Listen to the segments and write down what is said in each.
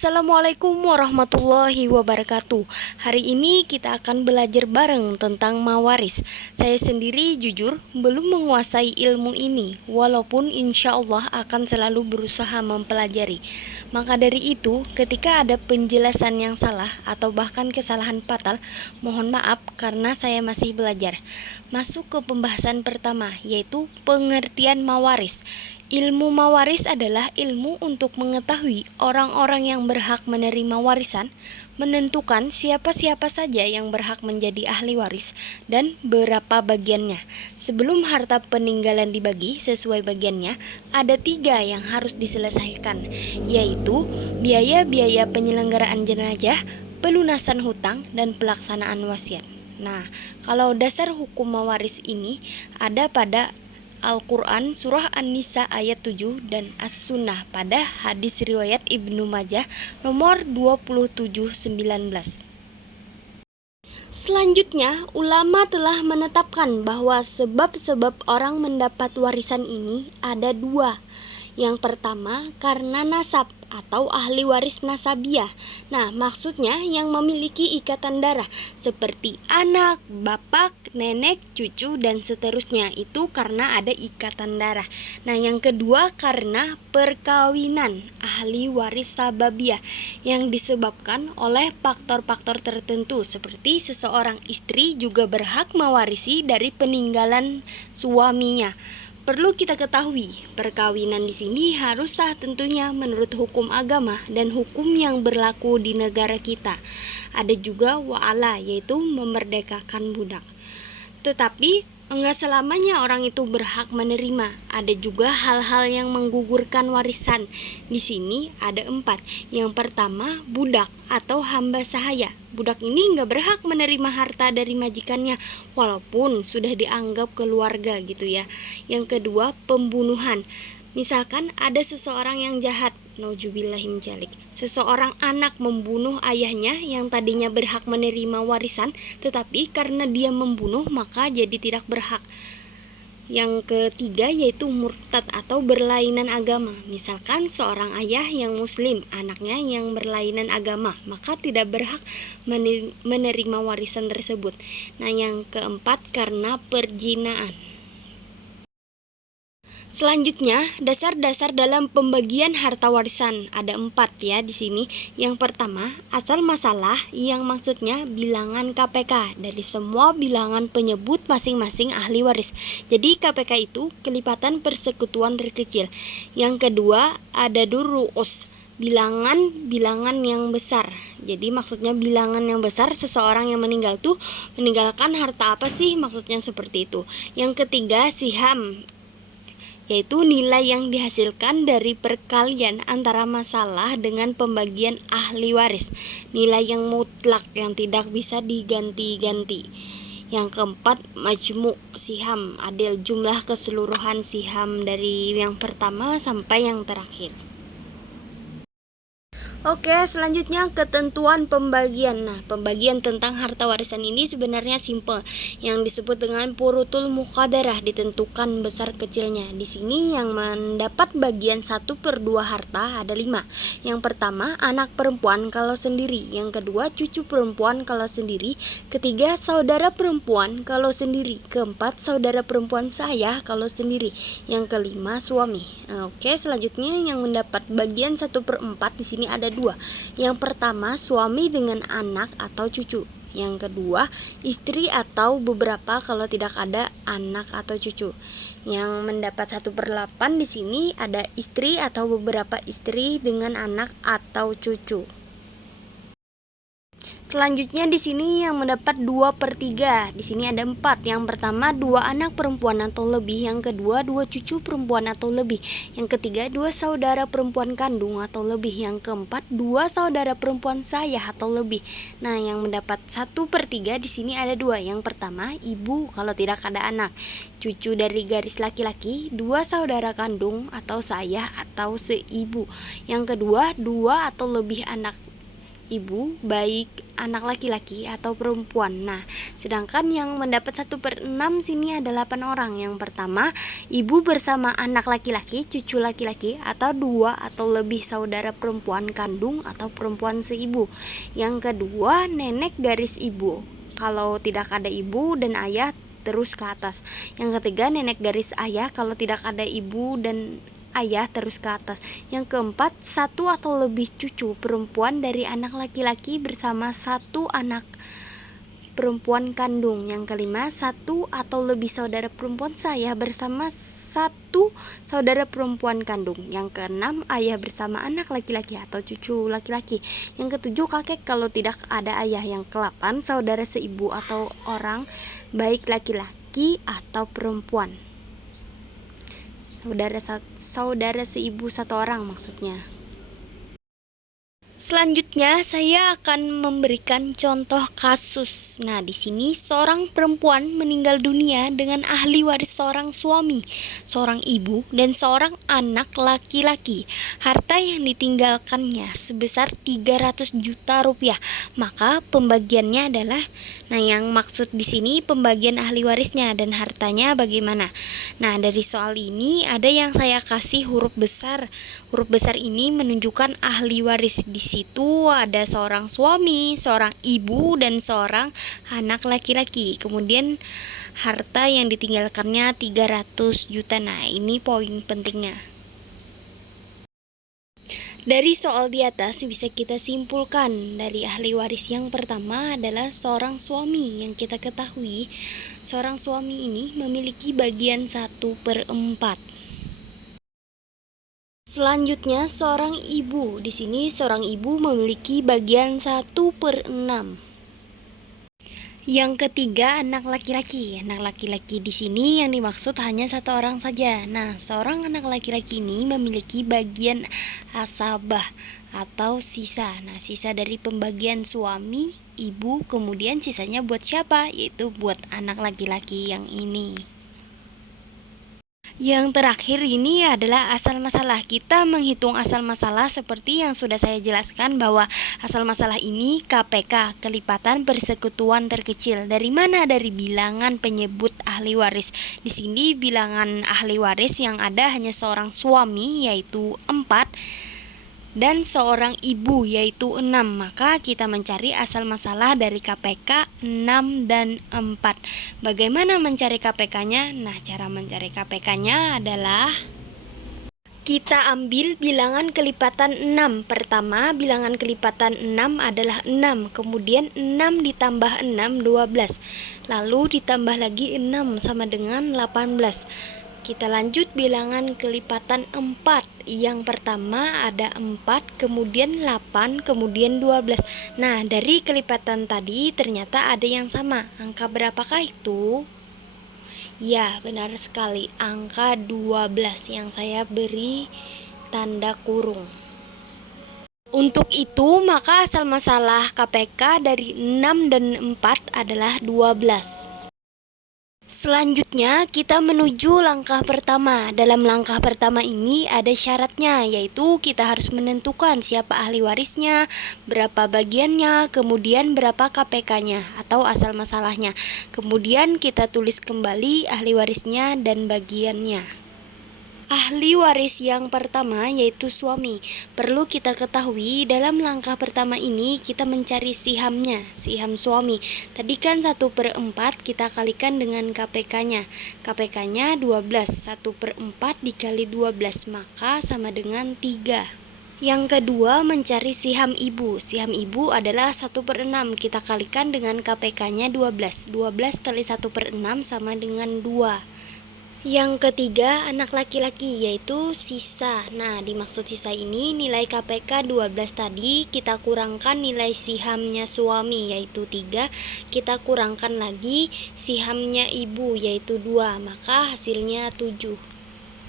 Assalamualaikum warahmatullahi wabarakatuh. Hari ini kita akan belajar bareng tentang mawaris. Saya sendiri jujur belum menguasai ilmu ini, walaupun insya Allah akan selalu berusaha mempelajari. Maka dari itu, ketika ada penjelasan yang salah atau bahkan kesalahan fatal, mohon maaf karena saya masih belajar. Masuk ke pembahasan pertama, yaitu pengertian mawaris. Ilmu mawaris adalah ilmu untuk mengetahui orang-orang yang berhak menerima warisan, menentukan siapa-siapa saja yang berhak menjadi ahli waris, dan berapa bagiannya. Sebelum harta peninggalan dibagi sesuai bagiannya, ada 3 yang harus diselesaikan, yaitu biaya-biaya penyelenggaraan jenazah, pelunasan hutang, dan pelaksanaan wasiat. Nah, kalau dasar hukum mawaris ini ada pada Al-Quran Surah An-Nisa ayat 7 dan As-Sunnah pada hadis riwayat Ibnu Majah nomor 2719. Selanjutnya, ulama telah menetapkan bahwa sebab-sebab orang mendapat warisan ini ada 2. Yang pertama, karena nasab atau ahli waris nasabiah. Nah, maksudnya yang memiliki ikatan darah seperti anak, bapak, nenek, cucu, dan seterusnya. Itu karena ada ikatan darah. Nah, yang kedua karena perkawinan ahli waris sababiah yang disebabkan oleh faktor-faktor tertentu seperti seseorang istri juga berhak mewarisi dari peninggalan suaminya. Perlu kita ketahui, perkawinan di sini harus sah tentunya menurut hukum agama dan hukum yang berlaku di negara kita. Ada juga wa'ala, yaitu memerdekakan budak. Tetapi enggak selamanya orang itu berhak menerima. Ada juga hal-hal yang menggugurkan warisan. Di sini ada 4. Yang pertama, budak atau hamba sahaya. Budak ini enggak berhak menerima harta dari majikannya walaupun sudah dianggap keluarga gitu ya. Yang kedua, pembunuhan. Misalkan ada seseorang yang jahat, nauzubillahi min dzalik. Seseorang anak membunuh ayahnya yang tadinya berhak menerima warisan, tetapi karena dia membunuh maka jadi tidak berhak. Yang ketiga yaitu murtad atau berlainan agama. Misalkan seorang ayah yang muslim, anaknya yang berlainan agama, maka tidak berhak menerima warisan tersebut. Nah, yang keempat karena perzinaan. Selanjutnya, dasar-dasar dalam pembagian harta warisan ada 4 ya di sini. Yang pertama, asal masalah yang maksudnya bilangan KPK dari semua bilangan penyebut masing-masing ahli waris. Jadi KPK itu kelipatan persekutuan terkecil. Yang kedua, ada duru'us, bilangan yang besar. Jadi maksudnya bilangan yang besar, seseorang yang meninggal tuh meninggalkan harta apa sih, maksudnya seperti itu. Yang ketiga, siham, yaitu nilai yang dihasilkan dari perkalian antara masalah dengan pembagian ahli waris. Nilai yang mutlak yang tidak bisa diganti-ganti. Yang keempat, majmu' siham, adil, jumlah keseluruhan siham dari yang pertama sampai yang terakhir. Oke, selanjutnya ketentuan pembagian. Nah, pembagian tentang harta warisan ini sebenarnya simpel, yang disebut dengan furutul muqaddarah, ditentukan besar kecilnya. Di sini yang mendapat bagian 1/2 harta ada 5. Yang pertama, anak perempuan kalau sendiri. Yang kedua, cucu perempuan kalau sendiri. Ketiga, saudara perempuan kalau sendiri. Keempat, saudara perempuan saya kalau sendiri. Yang kelima, suami. Oke, selanjutnya yang mendapat bagian 1/4 di sini ada 2. Yang pertama, suami dengan anak atau cucu. Yang kedua, istri atau beberapa kalau tidak ada anak atau cucu. Yang mendapat 1/8 di sini ada istri atau beberapa istri dengan anak atau cucu. Selanjutnya di sini yang mendapat 2/3. Di sini ada 4. Yang pertama 2 anak perempuan atau lebih. Yang kedua 2 cucu perempuan atau lebih. Yang ketiga 2 saudara perempuan kandung atau lebih. Yang keempat 2 saudara perempuan saya atau lebih. Nah, yang mendapat 1/3 di sini ada 2. Yang pertama ibu kalau tidak ada anak. Cucu dari garis laki-laki 2 saudara kandung atau saya atau seibu. Yang kedua 2 atau lebih anak ibu baik anak laki-laki atau perempuan. Nah, sedangkan yang mendapat 1/6 sini ada 8 orang. Yang pertama, ibu bersama anak laki-laki, cucu laki-laki, atau 2 atau lebih saudara perempuan kandung atau perempuan seibu. Yang kedua, nenek garis ibu. Kalau tidak ada ibu dan ayah terus ke atas. Yang ketiga, nenek garis ayah. Kalau tidak ada ibu dan ayah terus ke atas. Yang keempat, 1 atau lebih cucu perempuan dari anak laki-laki bersama 1 anak perempuan kandung. Yang kelima, 1 atau lebih saudara perempuan saya bersama 1 saudara perempuan kandung. Yang keenam, ayah bersama anak laki-laki atau cucu laki-laki. Yang ketujuh, kakek kalau tidak ada ayah. Yang ke-8, saudara seibu atau orang baik laki-laki atau perempuan. Saudara seibu 1 orang maksudnya. Selanjutnya saya akan memberikan contoh kasus. Nah, di sini seorang perempuan meninggal dunia dengan ahli waris seorang suami, seorang ibu, dan seorang anak laki-laki. Harta yang ditinggalkannya sebesar 300 juta rupiah. Maka pembagiannya adalah, nah yang maksud di sini pembagian ahli warisnya dan hartanya bagaimana. Nah, dari soal ini ada yang saya kasih huruf besar. Huruf besar ini menunjukkan ahli waris. Di situ ada seorang suami, seorang ibu, dan seorang anak laki-laki. Kemudian harta yang ditinggalkannya 300 juta. Nah, ini poin pentingnya. Dari soal di atas bisa kita simpulkan dari ahli waris yang pertama adalah seorang suami. Yang kita ketahui, seorang suami ini memiliki bagian 1/4. Selanjutnya seorang ibu. Di sini seorang ibu memiliki bagian 1/6. Yang ketiga, anak laki-laki. Anak laki-laki di sini yang dimaksud hanya 1 orang saja. Nah, seorang anak laki-laki ini memiliki bagian asabah atau sisa. Nah, sisa dari pembagian suami, ibu, kemudian sisanya buat siapa? Yaitu buat anak laki-laki yang ini. Yang terakhir ini adalah asal masalah. Kita menghitung asal masalah seperti yang sudah saya jelaskan bahwa asal masalah ini KPK, kelipatan persekutuan terkecil. Dari mana? Dari bilangan penyebut ahli waris. Di sini bilangan ahli waris yang ada hanya seorang suami yaitu 4 dan seorang ibu yaitu 6. Maka kita mencari asal masalah dari KPK 6 dan 4. Bagaimana mencari KPK-nya? Nah, cara mencari KPK-nya adalah kita ambil bilangan kelipatan 6. Pertama, bilangan kelipatan 6 adalah 6. Kemudian 6 ditambah 6, 12. Lalu ditambah lagi 6 sama dengan 18. Kita lanjut bilangan kelipatan 4. Yang pertama ada 4, kemudian 8, kemudian 12. Nah, dari kelipatan tadi ternyata ada yang sama. Angka berapakah itu? Ya, benar sekali. Angka 12 yang saya beri tanda kurung. Untuk itu, maka asal masalah KPK dari 6 dan 4 adalah 12. Selanjutnya kita menuju langkah pertama. Dalam langkah pertama ini ada syaratnya, yaitu kita harus menentukan siapa ahli warisnya, berapa bagiannya, kemudian berapa KPK-nya atau asal masalahnya. Kemudian kita tulis kembali ahli warisnya dan bagiannya. Ahli waris yang pertama yaitu suami. Perlu kita ketahui dalam langkah pertama ini kita mencari sihamnya, siham suami. Tadi kan 1/4 kita kalikan dengan KPK-nya. KPK-nya 12, 1/4 dikali 12 maka sama dengan 3. Yang kedua mencari siham ibu. Siham ibu adalah 1/6. Kita kalikan dengan KPK-nya 12. 12 kali 1/6 sama dengan 2. Yang ketiga anak laki-laki yaitu sisa. Nah, dimaksud sisa ini nilai KPK 12 tadi kita kurangkan nilai sihamnya suami yaitu 3, kita kurangkan lagi sihamnya ibu yaitu 2, maka hasilnya 7.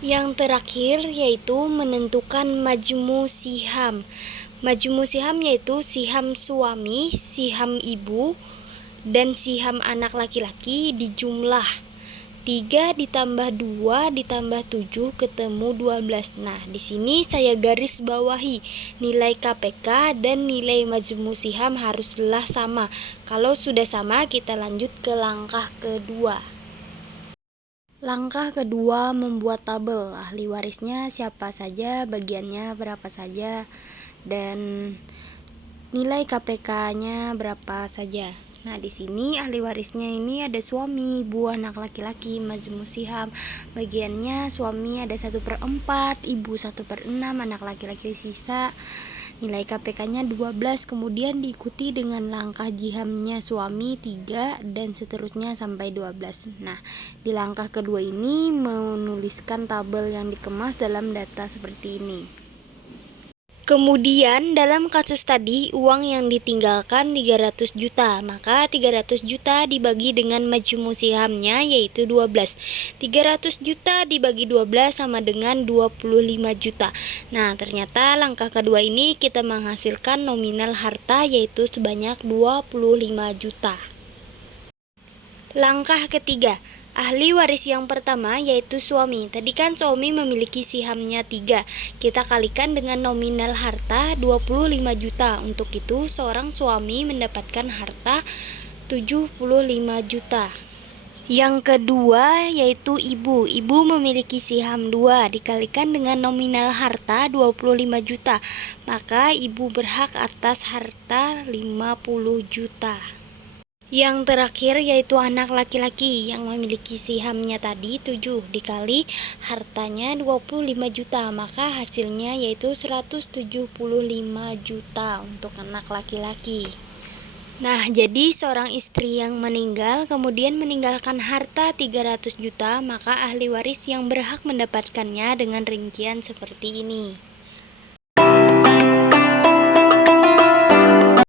Yang terakhir yaitu menentukan majmu siham. Majmu siham yaitu siham suami, siham ibu, dan siham anak laki-laki dijumlah. 3 ditambah 2 ditambah 7 ketemu 12. Nah, di sini saya garis bawahi nilai KPK dan nilai majmu siham haruslah sama. Kalau sudah sama, kita lanjut ke langkah kedua. Langkah kedua, membuat tabel ahli warisnya siapa saja, bagiannya berapa saja, dan nilai KPK-nya berapa saja. Nah, di sini ahli warisnya ini ada suami, ibu, anak laki-laki, majmu siham. Bagiannya suami ada 1/4, ibu 1/6, anak laki-laki sisa. Nilai KPK-nya 12, kemudian diikuti dengan langkah jihamnya suami 3 dan seterusnya sampai 12. Nah, di langkah kedua ini menuliskan tabel yang dikemas dalam data seperti ini. Kemudian dalam kasus tadi uang yang ditinggalkan 300 juta, maka 300 juta dibagi dengan majmu sihamnya yaitu 12. 300 juta dibagi 12 sama dengan 25 juta. Nah, ternyata langkah kedua ini kita menghasilkan nominal harta yaitu sebanyak 25 juta. Langkah ketiga, ahli waris yang pertama yaitu suami. Tadi kan suami memiliki sihamnya 3. Kita kalikan dengan nominal harta 25 juta. Untuk itu seorang suami mendapatkan harta 75 juta. Yang kedua yaitu ibu. Ibu memiliki siham 2 dikalikan dengan nominal harta 25 juta. Maka ibu berhak atas harta 50 juta. Yang terakhir yaitu anak laki-laki yang memiliki sihamnya tadi 7 dikali hartanya 25 juta, maka hasilnya yaitu 175 juta untuk anak laki-laki. Nah, jadi seorang istri yang meninggal kemudian meninggalkan harta 300 juta, maka ahli waris yang berhak mendapatkannya dengan rincian seperti ini.